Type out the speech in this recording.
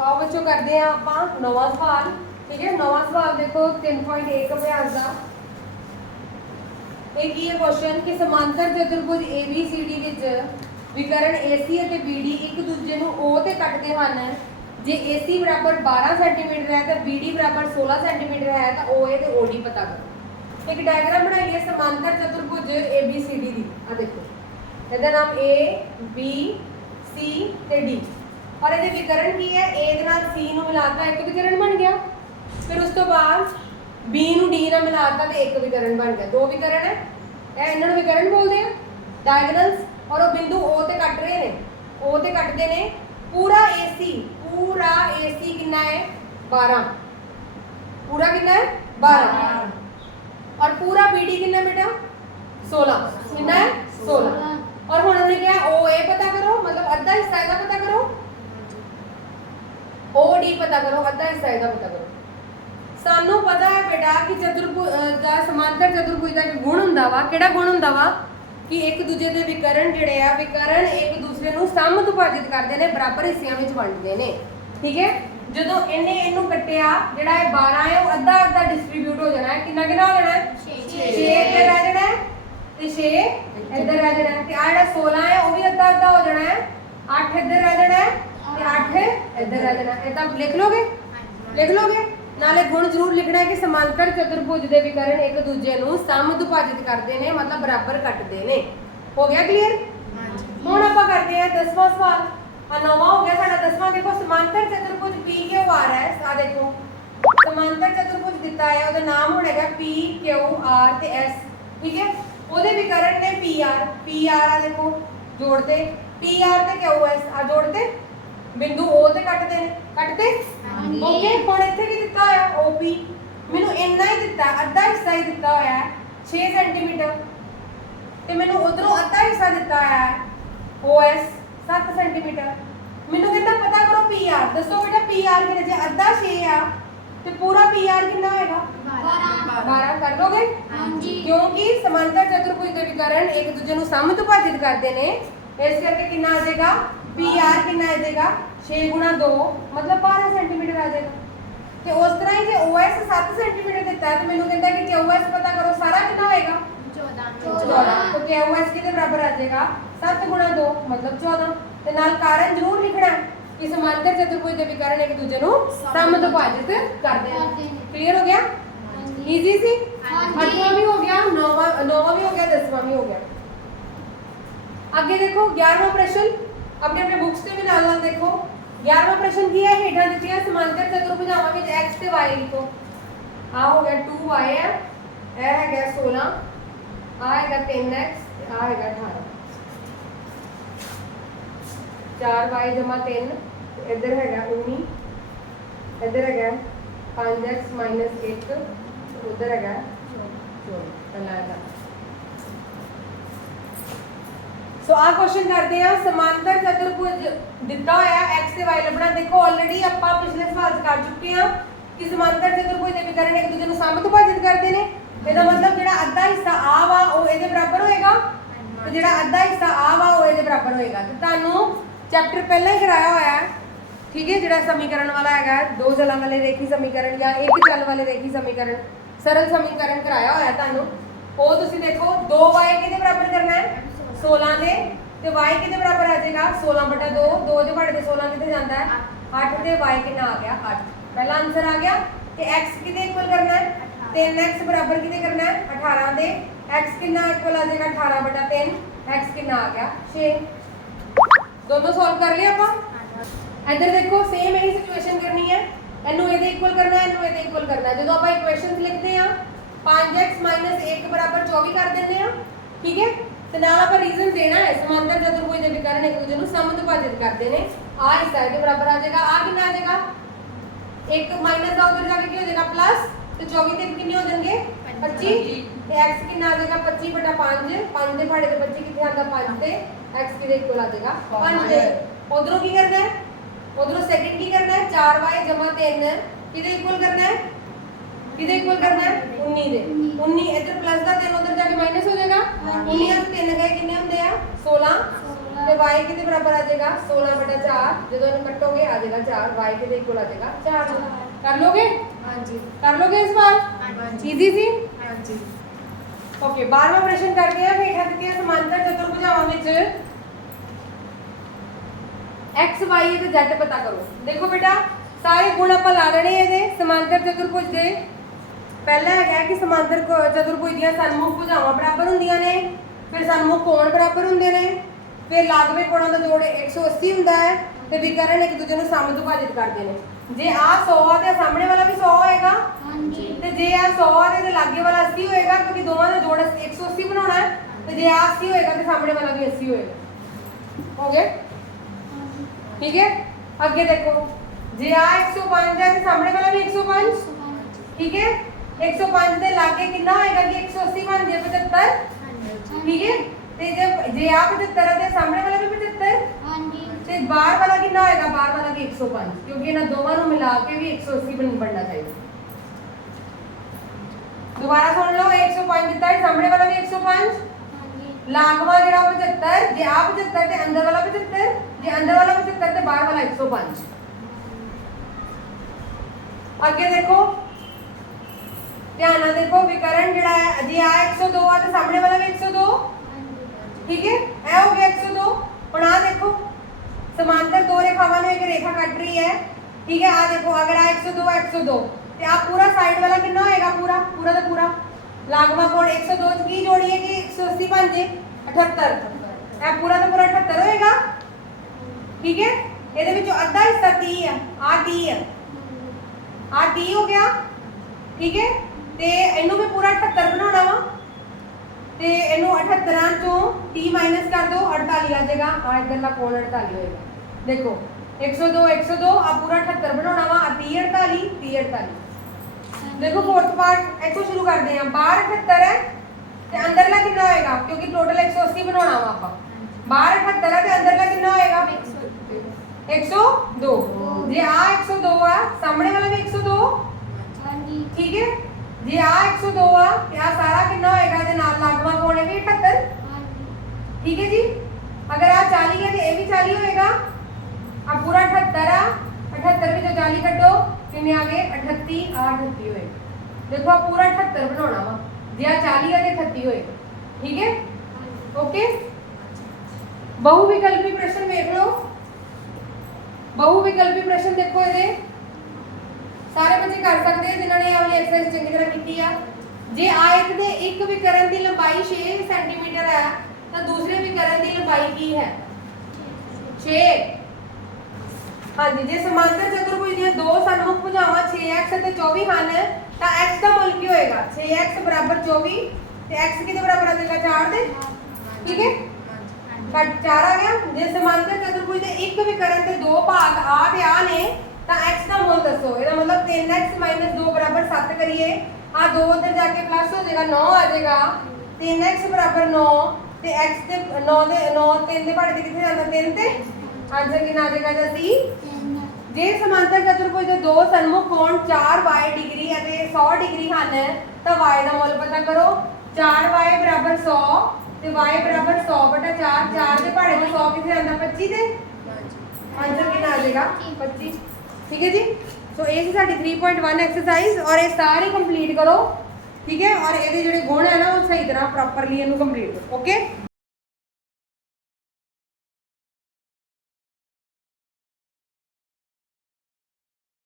ਆਓ ਬੱਚੋ ਕਰਦੇ ਆ ਆਪਾਂ ਨਵਾਂ ਸਵਾਲ, ਠੀਕ ਹੈ? ਨਵਾਂ ਸਵਾਲ ਦੇਖੋ 3.1 ਅਭਿਆਸ ਦਾ। ਇਹ ਕੀ ਹੈ ਕੁਐਸਚਨ ਕਿ ਸਮਾਂਤਰ ਚਤੁਰਭੁਜ ABCD ਵਿੱਚ ਵਿਕਰਣ AC ਅਤੇ BD ਇੱਕ ਦੂਜੇ ਨੂੰ O ਤੇ ਕੱਟਦੇ ਹਨ। ਜੇ AC ਬਰਾਬਰ 12 ਸੈਂਟੀਮੀਟਰ ਹੈ ਤਾਂ BD ਬਰਾਬਰ 16 ਸੈਂਟੀਮੀਟਰ ਹੈ ਤਾਂ OA ਤੇ OD ਪਤਾ ਕਰੋ। ਇੱਕ ਡਾਇਗਰਾਮ ਬਣਾਈਏ ਸਮਾਂਤਰ ਚਤੁਰਭੁਜ ABCD ਦੀ। ਆ ਦੇਖੋ। ਇਹਦਾ ਨਾਮ A, B, C ਤੇ D ਔਰ ਇਹਦੇ ਵਿਕਰਨ ਕੀ ਹੈ? A ਦੇ ਨਾਲ C ਨੂੰ ਮਿਲਾਤਾ ਇੱਕ ਵਿਕਰਨ ਬਣ ਗਿਆ। ਫਿਰ ਉਸ ਤੋਂ ਬਾਅਦ B ਨੂੰ D ਨਾਲ ਮਿਲਾਤਾ ਤੇ ਇੱਕ ਵਿਕਰਨ ਬਣ ਗਿਆ। ਦੋ ਵਿਕਰਨ ਹੈ। ਇਹ ਇਹਨਾਂ ਨੂੰ ਵਿਕਰਣ ਬੋਲਦੇ ਆ। ਡਾਇਗਨਲਸ ਔਰ ਉਹ ਬਿੰਦੂ O ਤੇ ਕੱਟ ਰਹੇ ਨੇ। O ਤੇ ਕੱਟਦੇ ਨੇ। ਪੂਰਾ AC ਪੂਰਾ AC ਕਿੰਨਾ ਹੈ? 12 ਪੂਰਾ ਕਿੰਨਾ ਹੈ? 12 ਔਰ ਪੂਰਾ BD ਕਿੰਨਾ ਬੇਟਾ? 16 ਕਿੰਨਾ ਹੈ? 16 ਔਰ ਹੁਣ ਉਹਨੇ ਕਿਹਾ OA ਪਤਾ ਕਰੋ, ਮਤਲਬ ਅੱਧਾ ਹਿੱਸਾ ਇਹਦਾ ਪਤਾ ਕਰੋ। OD ਪਤਾ ਕਰੋ ਅੱਧਾ ਹਿੱਸਾ ਇਹਦਾ ਪਤਾ ਕਰੋ। ਸਾਨੂੰ ਪਤਾ ਹੈ ਬੇਟਾ ਕਿ ਚਤੁਰਭੁਜ ਦਾ ਸਮਾਂਤਰ ਚਤੁਰਭੁਜ ਦਾ ਗੁਣ ਹੁੰਦਾ ਵਾ। ਕਿਹੜਾ ਗੁਣ ਹੁੰਦਾ ਵਾ? ਕਿ ਇੱਕ ਦੂਜੇ ਦੇ ਵਿਕਰਣ ਜਿਹੜੇ ਆ ਵਿਕਰਣ ਇੱਕ ਦੂਸਰੇ ਨੂੰ ਸਮਦੁਭਾਜਿਤ ਕਰਦੇ ਨੇ ਬਰਾਬਰ ਹਿੱਸਿਆਂ ਵਿੱਚ ਵੰਡਦੇ ਨੇ। ਠੀਕ ਹੈ? ਜਦੋਂ ਇਹਨੇ ਇਹਨੂੰ ਕੱਟਿਆ ਜਿਹੜਾ ਇਹ 12 ਹੈ ਉਹ ਅੱਧਾ ਅੱਧਾ ਡਿਸਟ੍ਰੀਬਿਊਟ ਹੋ ਜਾਣਾ ਹੈ। ਕਿੰਨਾ ਕਿੰਨਾ ਹੋ ਜਾਣਾ ਹੈ? 6 ਇੱਧਰ ਰਹਿ ਜਾਣਾ ਹੈ ਤੇ 6 ਇੱਧਰ ਰਹਿ ਜਾਣਾ ਹੈ। ਤੇ ਆ ਜਿਹੜਾ 16 ਹੈ ਉਹ ਵੀ ਅੱਧਾ ਅੱਧਾ ਹੋ ਜਾਣਾ ਹੈ। 8 ਇੱਧਰ ਰਹਿ ਜਾਣਾ ਹੈ ਤੇ 8 ਇੱਧਰ ਰਹਿ ਜਾਣਾ। ਹੈ ਇਹ ਤਾਂ ਲਿਖ ਲੋਗੇ? ਲਿਖ ਲੋਗੇ? ਨਾਲੇ ਗੁਣ ਜ਼ਰੂਰ ਲਿਖਣਾ ਹੈ ਕਿ ਸਮਾਂਤਰ ਚਤੁਰਭੁਜ ਦੇ ਵਿਕਰਣ ਇੱਕ ਦੂਜੇ ਨੂੰ ਸਮਦੁਭਾਜਿਤ ਕਰਦੇ ਨੇ ਮਤਲਬ ਬਰਾਬਰ ਕੱਟਦੇ ਨੇ। ਹੋ ਗਿਆ ਕਲੀਅਰ ਹੁਣ ਆਪਾਂ ਕਰਦੇ ਹਾਂ 10ਵਾਂ ਸਵਾਲ। ਆ ਨੌਵਾਂ ਹੋ ਗਿਆ ਸਾਡਾ 10ਵਾਂ ਦੇਖੋ ਸਮਾਂਤਰ ਚਤੁਰਭੁਜ ਪੀ ਕਿਊ ਆਰ ਹੈ? ਆ ਦੇਖੋ। ਸਮਾਂਤਰ ਚਤੁਰਭੁਜ ਦਿੱਤਾ ਹੈ ਉਹਦਾ ਨਾਮ ਹੁਣ ਹੈਗਾ ਪੀ ਕਿਊ ਆਰ ਤੇ ਐਸ ਠੀਕ ਹੈ? ਉਹਦੇ ਵਿਕਰਣ ਨੇ ਪੀ ਆਰ ਪੀ ਆਰ ਆ ਦੇਖੋ ਜੋੜਦੇ ਪੀ ਆਰ ਤੇ ਕਿਊ ਐਸ ਆ ਜੋੜਦੇ ਬਿੰਦੂ O ਤੇ ਕੱਟਦੇ ਨੇ। ਕੱਟਦੇ? ਹਾਂਜੀ। ਓਕੇ ਹੁਣ ਇੱਥੇ ਕੀ ਦਿੱਤਾ ਹੋਇਆ? OP ਮੈਨੂੰ ਇੰਨਾ ਹੀ ਦਿੱਤਾ ਅੱਧਾ ਹਿੱਸਾ ਹੀ ਦਿੱਤਾ ਹੋਇਆ ਹੈ 6 ਸੈਂਟੀਮੀਟਰ। ਤੇ ਮੈਨੂੰ ਉਧਰੋਂ ਅੱਧਾ ਹਿੱਸਾ ਦਿੱਤਾ ਹੋਇਆ ਹੈ OS 7 ਸੈਂਟੀਮੀਟਰ। ਮੈਨੂੰ ਕਹਿੰਦਾ ਪਤਾ ਕਰੋ PR ਦੱਸੋ ਬੇਟਾ PR ਕਿੰਨਾ ਜੇ ਅੱਧਾ 6 ਆ ਤੇ ਪੂਰਾ PR ਕਿੰਨਾ ਹੋਏਗਾ? 12 ਕਰ ਲੋਗੇ ਹਾਂਜੀ। ਕਿਉਂਕਿ ਸਮਾਂਤਰ ਚਤੁਰਭੁਜ ਦੇ ਵਿਕਰਣ ਇੱਕ ਦੂਜੇ ਨੂੰ ਸਮਦੁਭਾਜਿਤ ਕਰਦੇ ਨੇ। ਇਸ ਕਰਕੇ ਕਿੰਨਾ ਆ ਜਾਏਗਾ? PR ਕਿੰਨਾ ਆ ਜਾਏਗਾ? 6 ਗੁਣਾ 2 ਮਤਲਬ 12 ਸੈਂਟੀਮੀਟਰ ਆ ਜਾਏਗਾ। ਤੇ ਉਸ ਤਰ੍ਹਾਂ ਹੀ ਜੇ OS 7 ਸੈਂਟੀਮੀਟਰ ਦਿੱਤਾ ਹੈ ਤੇ ਮੈਨੂੰ ਕਹਿੰਦਾ ਕਿ QS ਪਤਾ ਕਰੋ ਸਾਰਾ ਕਿੰਨਾ ਹੋਏਗਾ? 14 तो QS ਕਿਹਦੇ ਬਰਾਬਰ ਆ ਜਾਏਗਾ 7 ਗੁਣਾ 2 ਮਤਲਬ 14 ਤੇ ਨਾਲ ਕਾਰਨ ਜ਼ਰੂਰ ਲਿਖਣਾ ਕਿ ਸਮਾਂਤਰ ਚਤੁਰਭੁਜ ਦੇ ਵਿਕਰਣ ਇੱਕ ਦੂਜੇ ਨੂੰ ਸਮਦੁਭਾਜਿਤ ਕਰਦੇ ਨੇ ਕਰਦੇ ਨੇ। ਕਲੀਅਰ ਹੋ ਗਿਆ? ਈਜ਼ੀ ਸੀ। ਅੱਠਵਾਂ ਵੀ ਹੋ ਗਿਆ ਨੌਵਾਂ ਨੌਵਾਂ ਵੀ ਹੋ ਗਿਆ ਦਸਵਾਂ ਵੀ ਹੋ ਗਿਆ। ਅੱਗੇ ਦੇਖੋ 11ਵਾਂ ਪ੍ਰਸ਼ਨ। ਆਪਣੇ ਆਪਣੇ ਬੁੱਕਸ ਤੇ ਵੀ ਨਾਲ ਨਾਲ ਦੇਖੋ। 11ਵਾਂ ਪ੍ਰਸ਼ਨ ਕੀ ਹੈ ਹੇਠਾਂ ਦਿੱਤੀਆਂ ਸਮਾਂਤਰ ਚਤੁਰਭੁਜਾਵਾਂ ਵਿੱਚ x ਤੇ y ਲਿਖੋ ਆ ਹੋ ਗਿਆ 2y ਹੈ ਇਹ ਹੈਗਾ 16 ਆ ਹੈਗਾ 3x ਤੇ ਆ ਹੈਗਾ 18 4y 3 ਤੇ ਇੱਧਰ ਹੈਗਾ 19 ਇੱਧਰ ਹੈਗਾ 5x 1 ਉਧਰ ਹੈਗਾ 24 ਪਹਿਲਾ ਹੈਗਾ ਸੋ ਆ ਕੁਐਸਚਨ ਕਰਦੇ ਆ, ਸਮਾਂਤਰ ਚਤੁਰਭੁਜ ਦਿੱਤਾ ਹੋਇਆ, x ਤੇ y ਲੱਭਣਾ, ਦੇਖੋ ਆਲਰੇਡੀ ਆਪਾਂ ਪਿਛਲੇ ਸਵਾਲ 'ਚ ਕਰ ਚੁੱਕੇ ਆ ਕਿ ਸਮਾਂਤਰ ਚਤੁਰਭੁਜ ਦੇ ਵਿਕਰਣ ਇੱਕ ਦੂਜੇ ਨੂੰ ਸਮਦੁਭਾਜਿਤ ਕਰਦੇ ਨੇ। ਇਹਦਾ ਮਤਲਬ ਜਿਹੜਾ ਅੱਧਾ ਹਿੱਸਾ ਆ ਵਾ, ਉਹ ਇਹਦੇ ਬਰਾਬਰ ਹੋਏਗਾ। ਤੇ ਜਿਹੜਾ ਅੱਧਾ ਹਿੱਸਾ ਆ ਵਾ, ਉਹ ਇਹਦੇ ਬਰਾਬਰ ਹੋਏਗਾ। ਤੇ ਤੁਹਾਨੂੰ ਚੈਪਟਰ ਪਹਿਲਾਂ ਹੀ ਕਰਾਇਆ ਹੋਇਆ ਹੈ। ਠੀਕ ਹੈ, ਜਿਹੜਾ ਸਮੀਕਰਨ ਵਾਲਾ ਹੈਗਾ, ਦੋ ਜਲਾਂ ਵਾਲੇ ਰੇਖੀ ਸਮੀਕਰਨ ਜਾਂ ਇੱਕ ਜਲ ਵਾਲੇ ਰੇਖੀ ਸਮੀਕਰਨ, ਸਰਲ ਸਮੀਕਰਨ ਕਰਾਇਆ ਹੋਇਆ ਤੁਹਾਨੂੰ। ਉਹ ਤੁਸੀਂ ਦੇਖੋ 2y ਕਿਹਦੇ ਬਰਾਬਰ ਕਰਨਾ ਹੈ? 16 ਦੇ, ਤੇ y ਕਿਹਦੇ ਬਰਾਬਰ ਆ ਜਾਏਗਾ? 16 ਬਟਾ 2 2 ਦੇ ਭਾੜੇ ਤੇ 16 ਕਿੱਥੇ ਜਾਂਦਾ ਹੈ? 8 ਤੇ y ਕਿੰਨਾ ਆ ਗਿਆ? 8 ਪਹਿਲਾ ਆਨਸਰ ਆ ਗਿਆ ਕਿ x ਕਿਹਦੇ ਇਕੁਅਲ ਕਰਨਾ ਹੈ? 3x ਬਰਾਬਰ ਕਿਹਦੇ ਕਰਨਾ ਹੈ? 18 ਦੇ। x ਕਿੰਨਾ ਇਕੁਅਲ ਆ ਜਾਏਗਾ? 18 ਬਟਾ 3 x ਕਿੰਨਾ ਆ ਗਿਆ? 6 ਦੋਨੋਂ ਸੋਲਵ ਕਰ ਲਿਆ ਆਪਾਂ? ਇੱਧਰ ਦੇਖੋ ਸੇਮ ਇਹੀ ਸਿਚੁਏਸ਼ਨ ਕਰਨੀ ਹੈ। ਇਹਨੂੰ ਇਹਦੇ ਇਕੁਅਲ ਕਰਨਾ ਹੈ ਇਹਨੂੰ ਇਹਦੇ ਇਕੁਅਲ ਕਰਨਾ। ਹੈ ਜਦੋਂ ਆਪਾਂ ਇਕੁਏਸ਼ਨਸ ਲਿਖਦੇ ਆ 5x 1 ਬਰਾਬਰ 24 ਕਰ ਦਿੰਦੇ ਆ ਠੀਕ ਹੈ? ਤੇ ਨਾਲ ਆਪਾਂ ਰੀਜ਼ਨ ਦੇਣਾ ਹੈ ਸਮਾਂਤਰ ਚਤੁਰਭੁਜ ਦੇ ਵਿਕਰਣ ਇੱਕ ਦੂਜੇ ਨੂੰ ਸਮਦੁਭਾਜਿਤ ਕਰਦੇ ਨੇ ਆ ਹਿੱਸਾ ਇਹਦੇ ਬਰਾਬਰ ਆ ਜਾਏਗਾ ਆ ਕਿੰਨਾ ਆ ਜਾਏਗਾ? 1 ਮਾਈਨਸ ਦਾ ਉਧਰ ਜਾ ਕੇ ਕੀ ਹੋ ਜਾਏਗਾ ਪਲੱਸ ਤੇ 24 ਤੇ ਕਿੰਨੇ ਹੋ ਜਾਣਗੇ? 25 ਤੇ x ਕਿੰਨਾ ਆ ਜਾਏਗਾ? 25 ਬਟਾ 5 5 ਦੇ ਭਾੜੇ ਤੇ 25 ਕਿੱਥੇ ਆਉਂਦਾ? 5 ਤੇ x ਕਿਹਦੇ ਇਕੁਅਲ ਆ ਜਾਏਗਾ? 5 ਦੇ ਉਧਰੋਂ ਕੀ ਕਰਨਾ ਹੈ? ਉਧਰੋਂ ਸੈਕਿੰਡ ਕੀ ਕਰਨਾ ਹੈ? 4y 3 ਕਿਹਦੇ ਇਕੁਅਲ ਕਰਨਾ ਹੈ? ਕਿਹਦੇ ਇਕੁਅਲ ਕਰਨਾ ਹੈ 19 ਦੇ 19 ਇੱਧਰ ਪਲੱਸ ਦਾ 3 ਉਧਰ ਜਾ ਕੇ ਮਾਈਨਸ ਹੋ ਜਾਏਗਾ 19 ਨਾਲ 3 ਗਏ ਕਿੰਨੇ ਹੁੰਦੇ ਆ 16 ਤੇ y ਕਿਹਦੇ ਬਰਾਬਰ ਆ ਜਾਏਗਾ 16 ਬਟਾ 4 ਜਦੋਂ ਇਹਨੂੰ ਕੱਟੋਗੇ ਆ ਜਾਏਗਾ 4 y ਕਿਹਦੇ ਇਕੁਅਲ ਆ ਜਾਏਗਾ 4 ਕਰ ਲੋਗੇ ਹਾਂਜੀ ਕਰ ਲੋਗੇ ਇਸ ਵਾਰ ਹਾਂਜੀ ਈਜ਼ੀ ਸੀ ਹਾਂਜੀ ਓਕੇ 12ਵਾਂ ਪ੍ਰਸ਼ਨ ਕਰਦੇ ਆ ਹੇਠਾਂ ਦਿੱਤੀਆਂ ਸਮਾਂਤਰ ਚਤੁਰਭੁਜਾਵਾਂ ਵਿੱਚ x y ਅਤੇ z ਪਤਾ ਕਰੋ ਦੇਖੋ ਬੇਟਾ ਸਾਰੇ ਗੁਣ ਆਪਾਂ ਲਾ ਆ ਇਹਦੇ ਸਮਾਂਤਰ ਚਤੁਰਭੁਜ ਦੇ ਪਹਿਲਾ ਹੈਗਾ ਕਿ ਸਮਾਂਤਰ ਚਤੁਰਭੁਜ ਦੀਆਂ ਸਨਮੁਖ ਭੁਜਾਵਾਂ ਬਰਾਬਰ ਹੁੰਦੀਆਂ ਨੇ ਫਿਰ ਸਨਮੁਖ ਕੋਣ ਬਰਾਬਰ ਹੁੰਦੇ ਨੇ? ਫਿਰ ਲਾਗਵੇਂ ਕੋਣਾਂ ਦਾ ਜੋੜ 180 ਹੁੰਦਾ ਹੈ ਤੇ ਵਿਕਰਨ ਇੱਕ ਦੂਜੇ ਨੂੰ ਸਮ ਵਿਭਾਜਿਤ ਕਰਦੇ ਨੇ। ਜੇ ਆ 100 ਆ ਤੇ ਸਾਹਮਣੇ ਵਾਲਾ ਵੀ 100 ਹੋਏਗਾ? ਹਾਂਜੀ। ਤੇ ਜੇ ਆ 100 ਆ ਤੇ ਲਾਗੇ ਵਾਲਾ 80 ਹੋਏਗਾ ਕਿਉਂਕਿ ਦੋਵਾਂ ਦਾ ਜੋੜ 180 ਬਣਾਉਣਾ ਹੈ। ਤੇ ਜੇ ਆ 80 ਹੋਏਗਾ ਤੇ ਸਾਹਮਣੇ ਵਾਲਾ ਵੀ 80 ਹੋਏਗਾ। ਹੋ ਗਿਆ ਠੀਕ ਹੈ? ਅੱਗੇ ਦੇਖੋ। ਜੇ ਆ 105 ਹੈ ਤੇ ਸਾਹਮਣੇ ਵਾਲਾ ਵੀ 105 ਠੀਕ ਹੈ? 105 ਦੇ ਲਾਗੇ ਕਿੰਨਾ ਹੋਏਗਾ ਕਿ 180 ਬਣ ਜੇ 75 ਠੀਕ ਹੈ ਤੇ ਜੇ ਜੇ ਆ 75 ਹੈ ਤੇ ਸਾਹਮਣੇ ਵਾਲਾ ਵੀ 75 ਤੇ ਬਾਹਰ ਵਾਲਾ ਕਿੰਨਾ ਹੋਏਗਾ ਬਾਹਰ ਵਾਲਾ ਵੀ 105 ਕਿਉਂਕਿ ਇਹਨਾਂ ਦੋਵਾਂ ਨੂੰ ਮਿਲਾ ਕੇ ਵੀ 180 ਬਣ ਬਣਨਾ ਚਾਹੀਦਾ ਦੁਬਾਰਾ ਸੁਣ ਲਓ 105 ਦਿੱਤਾ ਹੈ ਸਾਹਮਣੇ ਵਾਲਾ ਵੀ 105 ਲਾਗਵਾ ਜਿਹੜਾ ਉਹ 75 ਜੇ ਆ 75 ਤੇ ਅੰਦਰ ਵਾਲਾ 75 ਜੇ ਅੰਦਰ ਵਾਲਾ 75 ਤੇ ਬਾਹਰ ਵਾਲਾ 105 ਅੱਗੇ ਦੇਖੋ ਧਿਆਨ ਨਾਲ ਦੇਖੋ ਵਿਕਰਨ ਜਿਹੜਾ ਹੈ ਜੇ ਆ 102 ਆ ਤੇ ਸਾਹਮਣੇ ਵਾਲਾ ਵੀ 102 ਠੀਕ ਹੈ ਇਹ ਹੋ ਗਿਆ 102 ਹੁਣ ਆ ਦੇਖੋ ਸਮਾਂਤਰ ਦੋ ਰੇਖਾਵਾਂ ਨੂੰ ਇੱਕ ਰੇਖਾ ਕੱਟ ਰਹੀ ਹੈ ਠੀਕ ਹੈ ਆ ਦੇਖੋ ਅਗਰ ਆ 102 102 ਤੇ ਆ ਪੂਰਾ ਸਾਈਡ ਵਾਲਾ ਕਿੰਨਾ ਹੋਏਗਾ ਪੂਰਾ ਪੂਰਾ ਦਾ ਪੂਰਾ ਲਾਗਵਾ ਕੋਣ 102 ਚ ਕੀ ਜੋੜੀਏ ਕਿ 180 ਬਣ ਜੇ 78 ਇਹ ਪੂਰਾ ਦਾ ਪੂਰਾ 78 ਹੋਏਗਾ ਠੀਕ ਹੈ ਇਹਦੇ ਵਿੱਚੋਂ ਅੱਧਾ ਹਿੱਸਾ 30 ਆ ਆ 30 ਆ ਆ 30 ਹੋ ਗਿਆ ਠੀਕ ਹੈ ਤੇ ਇਹਨੂੰ ਵੀ ਪੂਰਾ 78 ਬਣਾਉਣਾ ਵਾ। ਤੇ ਇਹਨੂੰ 78 ਚੋਂ 30 ਮਾਈਨਸ ਕਰ ਦਿਓ 48 ਆ ਜਾਏਗਾ। ਆ ਇਧਰਲਾ ਕੋਣ 48 ਹੋਏਗਾ। ਦੇਖੋ 102 102 ਆ ਪੂਰਾ 78 ਬਣਾਉਣਾ ਵਾ। ਆ 30 48 30 48 ਦੇਖੋ ਫੋਰਥ ਪਾਰਟ ਇੱਥੋਂ ਸ਼ੁਰੂ ਕਰਦੇ ਹਾਂ। ਬਾਹਰ 78 ਹੈ ਤੇ ਅੰਦਰਲਾ ਕਿੰਨਾ ਹੋਏਗਾ? ਕਿਉਂਕਿ ਟੋਟਲ 180 ਬਣਾਉਣਾ ਵਾ ਆਪਾਂ। ਬਾਹਰ 78 ਹੈ ਤੇ ਅੰਦਰਲਾ ਕਿੰਨਾ ਹੋਏਗਾ? 102 ਜੇ ਆ 102 ਆ ਸਾਹਮਣੇ ਵਾਲਾ ਵੀ 102 ਠੀਕ ਹੈ? ਜੇ ਆ 102 ਆ ਤੇ ਆ ਸਾਰਾ ਕਿੰਨਾ ਹੋਏਗਾ? ਇਹਦੇ ਨਾਲ ਲਾਗਵਾ ਕੋਣ ਹੈ ਵੀ 78 ਠੀਕ ਹੈ ਜੀ? ਅਗਰ ਆ 40 ਹੈ ਤੇ ਇਹ ਵੀ 40 ਹੋਏਗਾ। ਆ ਪੂਰਾ 78 ਆ। 78 ਵਿੱਚੋਂ 40 ਕੱਢੋ ਕਿੰਨੇ ਆ ਗਏ 38 ਆ 38 ਹੋਏਗਾ। ਦੇਖੋ ਆ ਪੂਰਾ 78 ਬਣਾਉਣਾ ਵਾ। ਜੇ ਆ 40 ਆ ਤੇ 38 ਹੋਏਗਾ। ਠੀਕ ਹੈ? ਓਕੇ ਬਹੁ ਵਿਕਲਪੀ ਪ੍ਰਸ਼ਨ ਵੇਖ ਲਓ। ਬਹੁ ਵਿਕਲਪੀ ਪ੍ਰਸ਼ਨ ਦੇਖੋ ਇਹਦੇ। ਸਾਰੇ ਬੱਚੇ ਕਰ ਸਕਦੇ ਆ ਜਿਨ੍ਹਾਂ ਨੇ ਵਾਲੀ ਐਕਸਰਸਾਈਜ਼ ਚੰਗੀ ਤਰ੍ਹਾਂ ਕੀਤੀ ਆ। ਜੇ ਆਇਤ ਦੇ ਇੱਕ ਵਿਕਰਨ ਦੀ ਲੰਬਾਈ 6 ਸੈਂਟੀਮੀਟਰ ਹੈ ਤਾਂ ਦੂਸਰੇ ਵਿਕਰਨ ਦੀ ਲੰਬਾਈ ਕੀ ਹੈ? 6 ਹਾਂਜੀ ਜੇ ਸਮਾਂਤਰ ਚਤੁਰਭੁਜ ਦੀਆਂ ਦੋ ਸਨਮੁਖ ਭੁਜਾਵਾਂ 6x ਅਤੇ 24 ਹਨ ਤਾਂ x ਦਾ ਮੁੱਲ ਕੀ ਹੋਏਗਾ? 6x 24 ਤੇ x ਕਿਹਦੇ ਬਰਾਬਰ ਆ ਜਾਏਗਾ 4 ਦੇ। ਠੀਕ ਹੈ? ਕੱਟ 4 ਆ ਗਿਆ। ਜੇ ਸਮਾਂਤਰ ਚਤੁਰਭੁਜ ਦੇ ਇੱਕ ਵਿਕਰਨ ਦੇ ਦੋ ਭਾਗ ਆ ਤੇ ਆ ਨੇ ਤਾਂ x ਦਾ ਮੁੱਲ ਦੱਸੋ। ਇਹਦਾ ਮਤਲਬ 3x 2 ਬਰਾਬਰ 7 ਕਰੀਏ। ਆ 2 ਉੱਧਰ ਜਾ ਕੇ ਪਲੱਸ ਹੋ ਜਾਏਗਾ 9 ਆ ਜਾਏਗਾ। 3x ਬਰਾਬਰ 9 ਤੇ x ਦੇ 9 ਦੇ 9 3 ਦੇ ਪਹਾੜੇ ਤੇ ਕਿੱਥੇ ਜਾਂਦਾ? 3 ਤੇ ਆਨਸਰ ਕਿੰਨਾ ਆ ਜਾਏਗਾ ਜੀ ਜੇ ਸਮਾਂਤਰ ਚਤੁਰਭੁਜ ਦੇ ਦੋ ਸਨਮੁਖ ਕੋਣ 4y ਡਿਗਰੀ ਅਤੇ 100 ਡਿਗਰੀ ਹਨ ਤਾਂ y ਦਾ ਮੁੱਲ ਪਤਾ ਕਰੋ। 4y 100 ਤੇ y 100 ਬਟਾ 4 4 ਦੇ ਪਹਾੜੇ ਤੋਂ 100 ਕਿੱਥੇ ਆਉਂਦਾ 25 ਤੇ? ਆਨਸਰ ਕਿੰਨਾ ਆ ਜਾਏਗਾ? 25 ਠੀਕ ਹੈ ਜੀ? ਸੋ ਇਹ ਸੀ ਸਾਡੀ 3.1 ਐਕਸਰਸਾਈਜ਼ ਔਰ ਇਹ ਸਾਰੇ ਕੰਪਲੀਟ ਕਰੋ। ਠੀਕ ਹੈ? ਔਰ ਇਹਦੇ ਜਿਹੜੇ ਗੁਣ ਹੈ ਨਾ, ਉਹ ਸਹੀ ਤਰ੍ਹਾਂ ਪ੍ਰੋਪਰਲੀ ਇਹਨੂੰ ਕੰਪਲੀਟ ਕਰੋ। ਓਕੇ